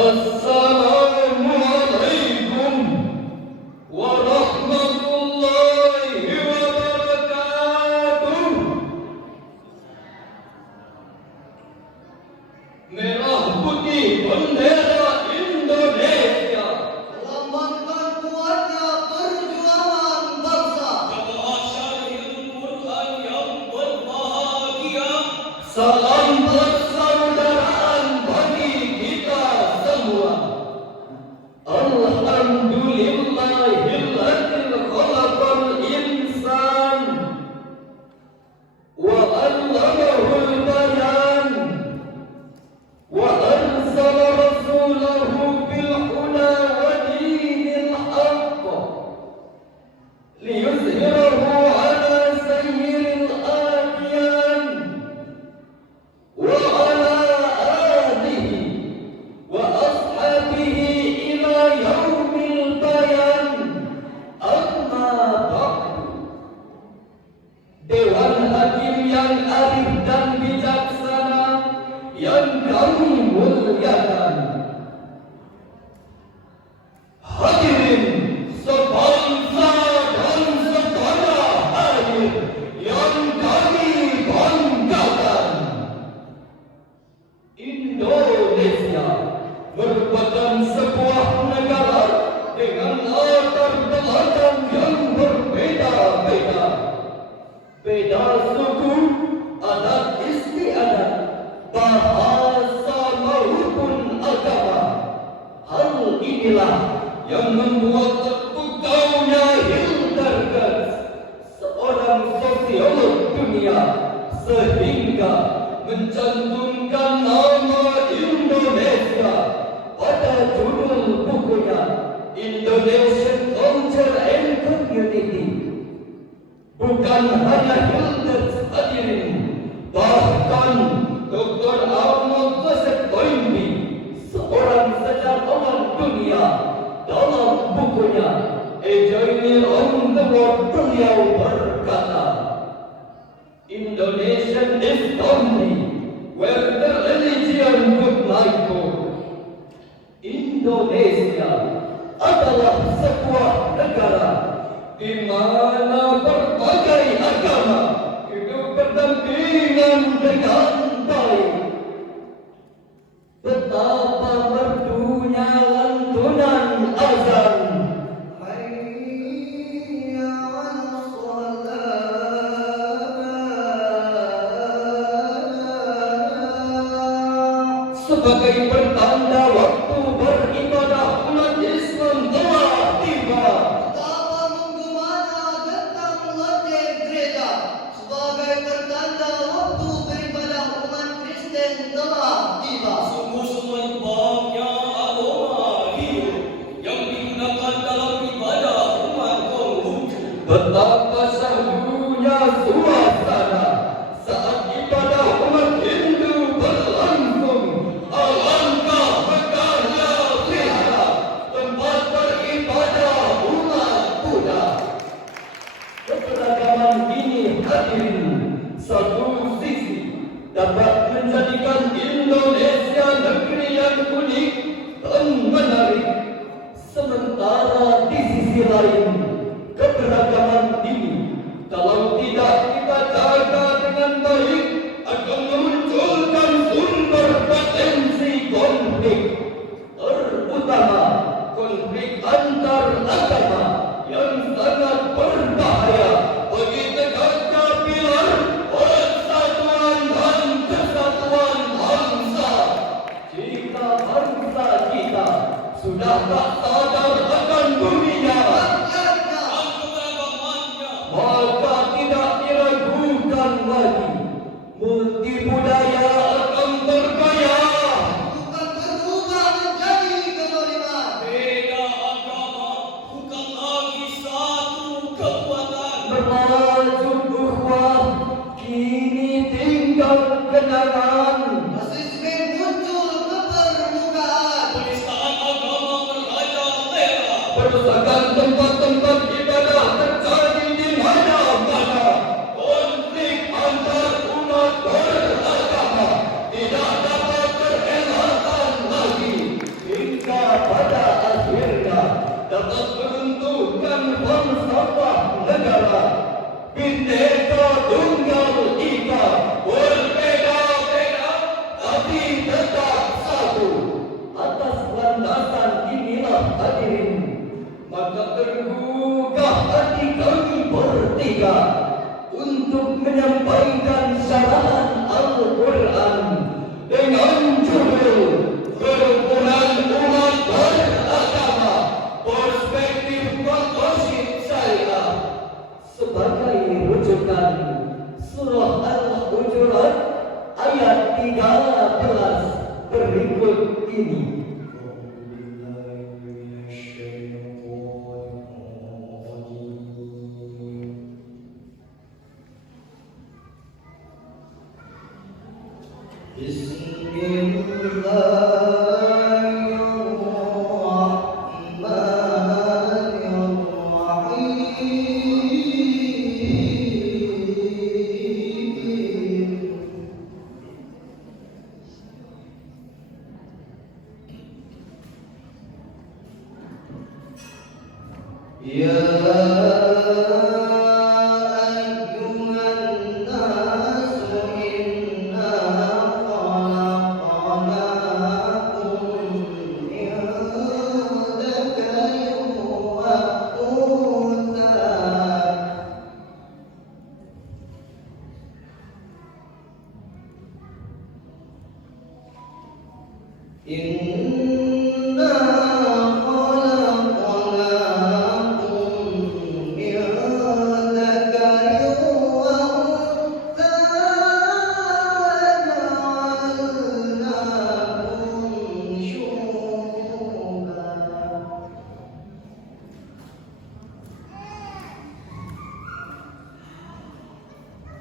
Assalamualaikum warahmatullahi wabarakatuh. Merah putih bendera Indonesia, Lambangkan kuatnya perjuangan bangsa. Jamaah Syarihul Quran yang berbahagia, salam persaudaraan bagi kita semua. Alhamdulillahilladzil khalaqal insan wa 'allamahul bayan wa arsala rasulahu bil huda wa dinil haqq liyuzhirahu 'ala sayyidil adyan wa 'ala alihi wa ashabihi ila yaumil bayan. Amma ba'du. Dewan Hakim yang arif dan bijaksana yang kami muliakan, hadirin sebangsa dan setanah air yang kami banggakan. Indonesia merupakan sebuah negara dengan latar belakang yang berbeda-beda. Beda suku, adat istiadat, bahasa maupun agama. Hal inilah yang membuat terpukaunya Hildegard, seorang sosiolog dunia, sehingga mencantumkan nama Indonesia pada judul bukunya Indonesian Culture and Community. Bukan hanya Hildegard hadirin, bahkan Dr. Arnold Joseph Toynbee, seorang sejarawan dunia, dalam bukunya A Journey on the World, beliau berkata, Indonesian is only where the religion would like to. Indonesia adalah sebuah negara di mana berbagai agama hidup berdampingan dengan baik. Betapa merdunya lantunan azan, Hayya 'alas shalah. sebagai pertanda waktu beribadah umat Islam telah tiba. Betapa menggemanya tentang lantai gereja sebagai pertanda waktu beribadah umat Kristen telah tiba. sungguh semerbaknya aroma hidup yang digunakan dalam ibadah umat Konghucu. Betapa syahdunya suasana saat ibadah umat Hindu berlangsung. Alangkah megahnya wihara tempat beribadah umat Buddha. Keberagaman ini hadirin, satu sisi dapat menjadikan Indonesia negeri yang unik dan menarik. Sementara di sisi lain, keberagaman ini kalau tidak kita jaga dengan baik akan memunculkan sumber potensi konflik, terutama konflik antar agama yang sangat berbahaya bagi tegaknya pilar persatuan dan kesatuan bangsa. Jika bangsa kita sudah tak sadar akan dunia, maka tidak diragukan lagi multibudaya akan bergaya. Bukan berubah menjadi kezaliman. Beda agama bukan lagi satu kekuatan. Berlanjut ukhuwah, kini tinggal kenangan. Rasisme muncul ke permukaan. Penistaan agama merajalela. Perusakan tempat-tempat ibadah terjadi di mana-mana. Konflik antar umat beragama tidak dapat terelakkan lagi. ke-13 berikut ini. Ya ayyuhan nasu inna khalaqnakum min dzakarin wa untha. Inna khalaqnakum min dzakarin wa untha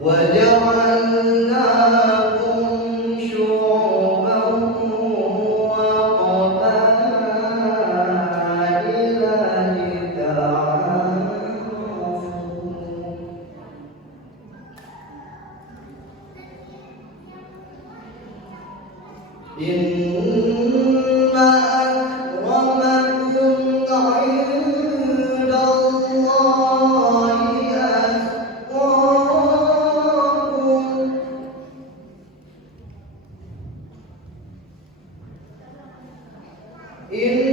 wa ja'alnakum syu'uban wa qabaila lita'arafu. Inna akramakum 'indallahi atqakum. Inna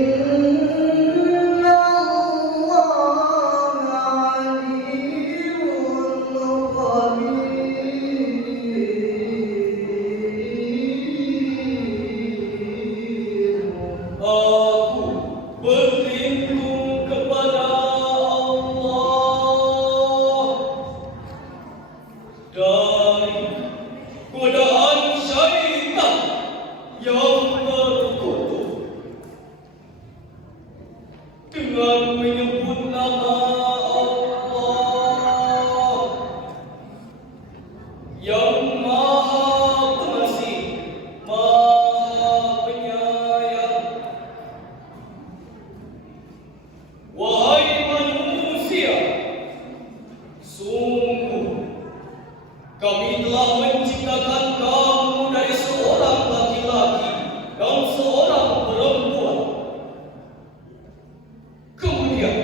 Allaha 'alimun khabir. Aku berlindung kepada Allah dari godaan syaitan yang berkutuk dengan menyebut nama Allah yang Maha Pengasih, Maha Penyayang. Wahai manusia, sungguh kami telah menciptakan kamu dari seorang laki-laki dan seorang perempuan. Kemudian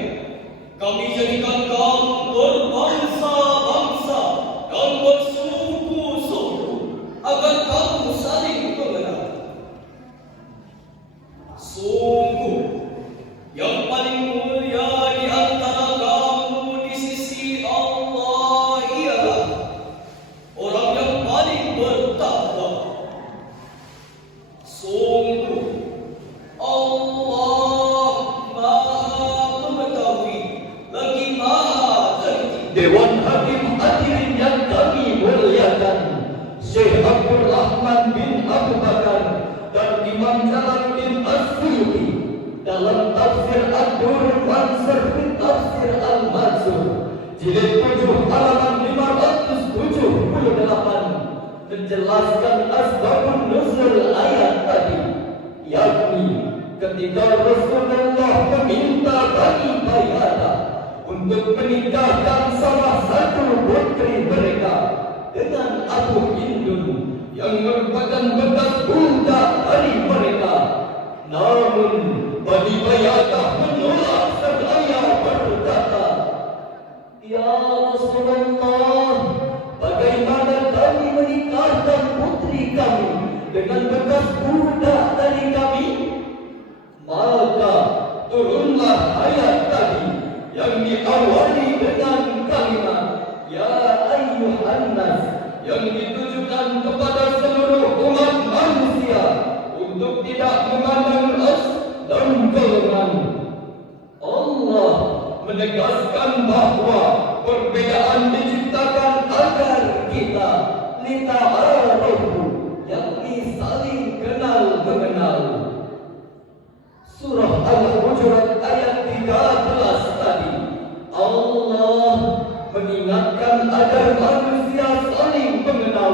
kami jadikan kamu berbangsa-bangsa dan bersuku-suku agar kamu saling mengenal. Sungguh yang paling mulia di antara kamu di sisi Allah ialah orang yang paling bertakwa. Sungguh Allah Maha Mengetahui lagi Maha Teliti. Dewan Hakim hadirin yang kami muliakan, Syekh Abdul Rahman bin Abu Bakar dan Imam Jalaluddin As-Suyuti dalam tafsir Ad-Durrul Mansur fi Tafsir Al-Mansur jilid 7 halaman 578 menjelaskan asbabun nuzul ayat tadi, yakni ketika Rasulullah meminta Bani Bai'adah untuk menikahkan salah satu putri mereka dengan Abu Hindun yang merupakan bekas budak dari mereka. Namun Bani Bai'adah menolak seraya berkata, "Ya Rasulullah, bagaimana kami menikahkan putri kami dengan bekas budak dari kami?" Maka turunlah ayat tadi yang diawali dengan kalimat "Ya ayyuhan nas", yang ditujukan kepada seluruh umat manusia untuk tidak memandang ras dan golongan. Allah menegaskan bahwa perbedaan diciptakan agar kita lita'arafu, yakni saling kenal mengenal. Surah Al-Hujurat ayat 13 tadi, Allah mengingatkan agar manusia saling mengenal.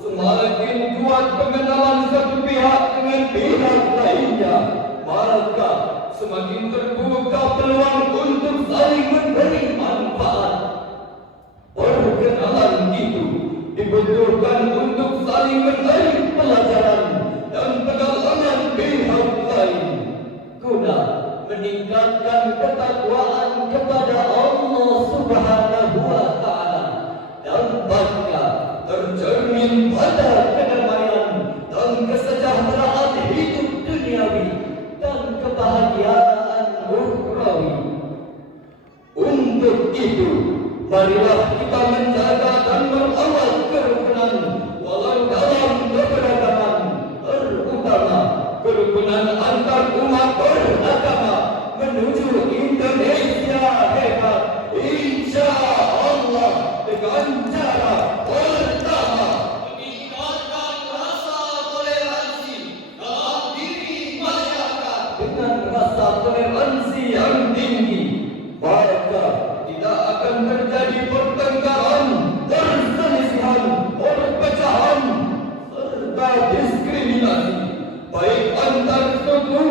Semakin kuat pengenalan satu pihak dengan pihak lainnya, maka semakin terbuka peluang untuk saling memberi manfaat. Perkenalan itu dibutuhkan untuk saling memberi pelajaran dan pengalaman pihak lain, guna meningkatkan ketakwaan kepada Allah Subhanahu wa Ta'ala. Dampaknya tercermin pada kedamaian dan kesejahteraan hidup duniawi dan kebahagiaan ukhrawi. Untuk itu, marilah kita menjaga dan merawat kerukunan walau dalam keberagaman, terutama kerukunan antar umat beragama menuju Indonesia hebat, insya Allah, dengan cara pertama meningkatkan rasa toleransi dalam diri masyarakat. Dengan rasa toleransi yang tinggi, maka tidak akan terjadi pertengkaran, perselisihan, perpecahan, serta diskriminasi, baik antar suku,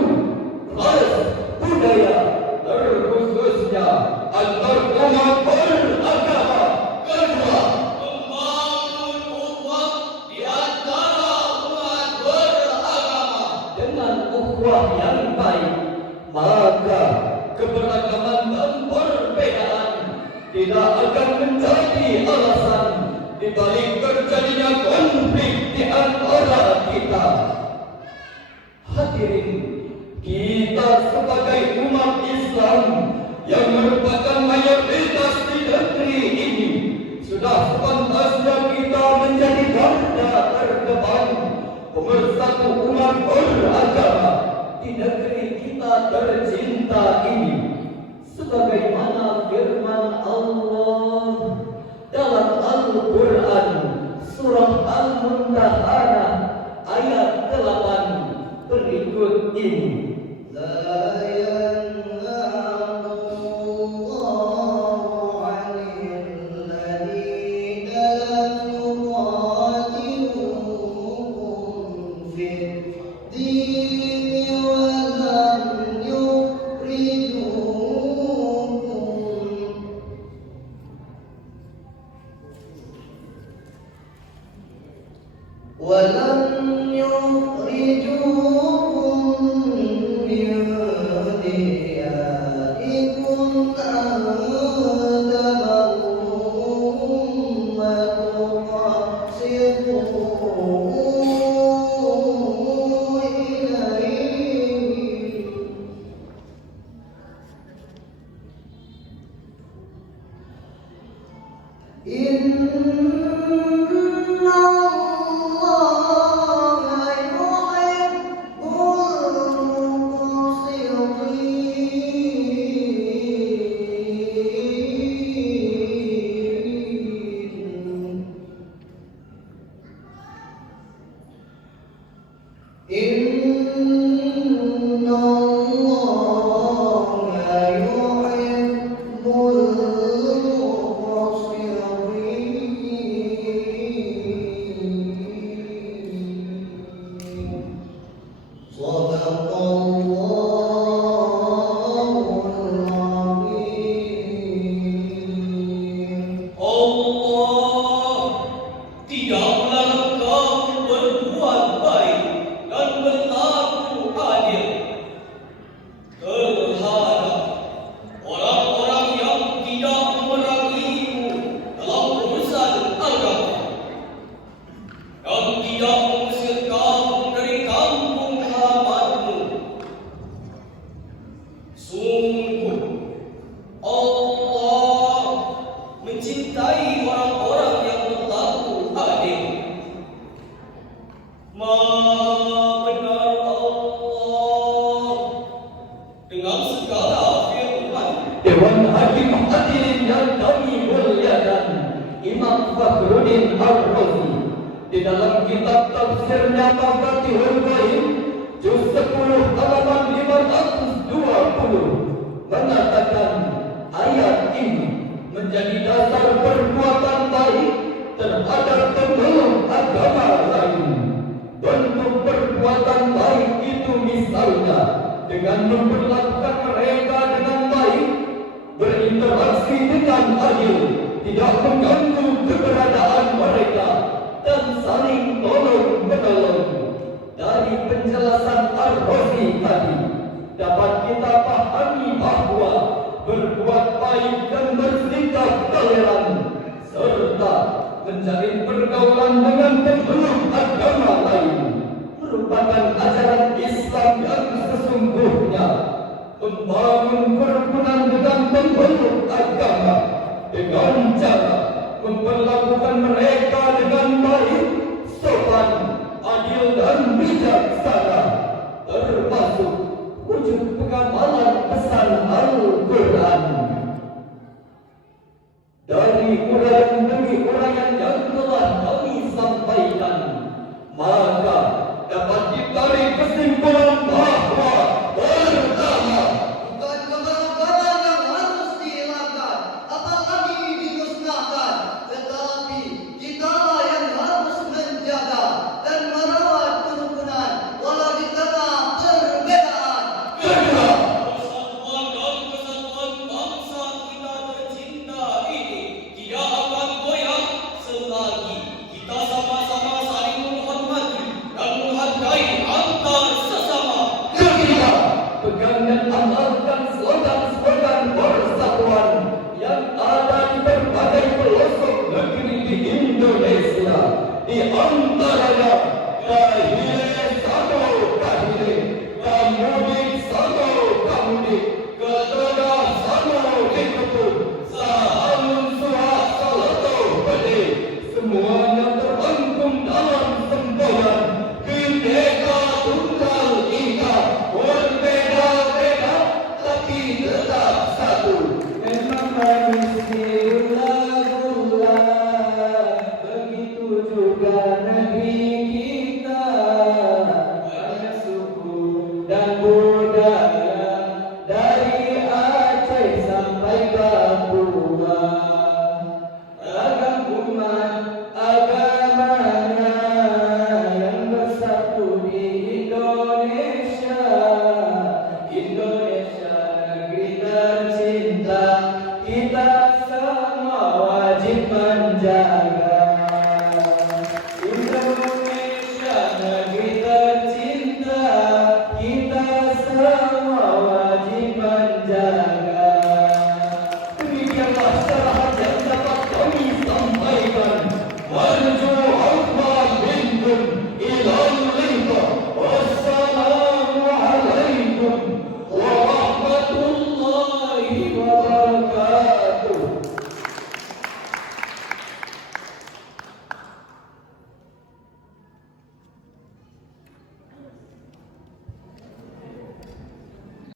ras, budaya, terkhususnya antar umat beragama. Kedua, membangun ukhuwah di antara umat beragama. Dengan ukhuwah yang baik, maka keberagaman dan perbedaan tidak akan menjadi alasan di balik terjadinya konflik di antara kita. Hadirin, kita sebagai umat Islam yang merupakan mayoritas di negeri ini, sudah sepantasnya kita menjadi garda terdepan pemersatu umat beragama di negeri kita tercinta ini, sebagaimana firman Allah dalam Al-Quran surah Al-Mumtahanah ayat 8 berikut ini. لا ينهاكم الله عن الذين لم يقاتلوكم في الدين ولم يخرجوكم من دياركم أن تبروهم وتقسطوا إليهم إن mencintai orang-orang yang berlaku adil. di dalam kitab tafsirnya Mafatihul Ghaib juz 10 halaman 520 mengatakan ayat ini menjadi dasar perbuatan baik terhadap pemeluk agama lain. Bentuk perbuatan baik itu misalnya dengan memperlakukan mereka dengan baik, berinteraksi dengan adil, tidak mengganggu keberadaan mereka, dan saling tolong menolong. Dari penjelasan Ar-Razi tadi dapat kita pahami bahwa berbuat baik dan bersikap toleran serta menjalin pergaulan dengan pemeluk agama lain merupakan ajaran Islam yang sesungguhnya. Membangun kerukunan dengan pemeluk agama dengan cara memperlakukan mereka dengan baik